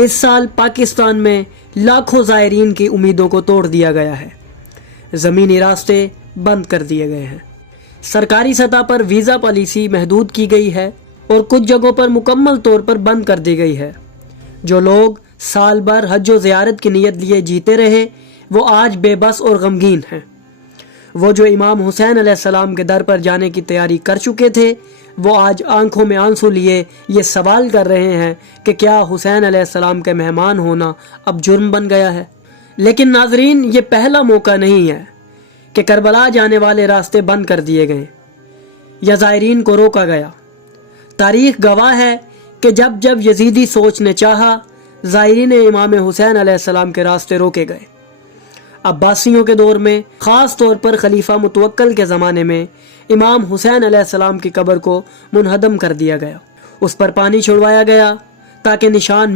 इस साल पाकिस्तान में लाखों ज़ायरीन की उम्मीदों को तोड़ दिया गया है। ज़मीनी रास्ते बंद कर दिए गए हैं। सरकारी सतह पर वीज़ा पॉलिसी महदूद की गई है और कुछ जगहों पर मुकम्मल तौर पर बंद कर दी गई है। जो लोग साल भर हज व ज़ियारत की नीयत लिए जीते रहे, वो आज बेबस और गमगीन हैं। वो जो इमाम हुसैन अलैहिस्सलाम के दर पर जाने की तैयारी कर चुके थे, वो आज आंखों में आंसू लिए ये सवाल कर रहे हैं कि क्या हुसैन अलैहिस्सलाम के मेहमान होना अब जुर्म बन गया है। लेकिन नाजरीन, ये पहला मौका नहीं है कि करबला जाने वाले रास्ते बंद कर दिए गए या ज़ायरीन को रोका गया। तारीख गवाह है कि जब जब यजीदी सोच ने चाहा, ज़ायरीन इमाम हुसैन अलैहिस्सलाम के रास्ते रोके गए। अब्बासियों के दौर में, ख़ास तौर पर खलीफा मुतवक्कल के ज़माने में, इमाम हुसैन अलैहिस्सलाम की कब्र को मुनहदम कर दिया गया। उस पर पानी छुड़वाया गया ताकि निशान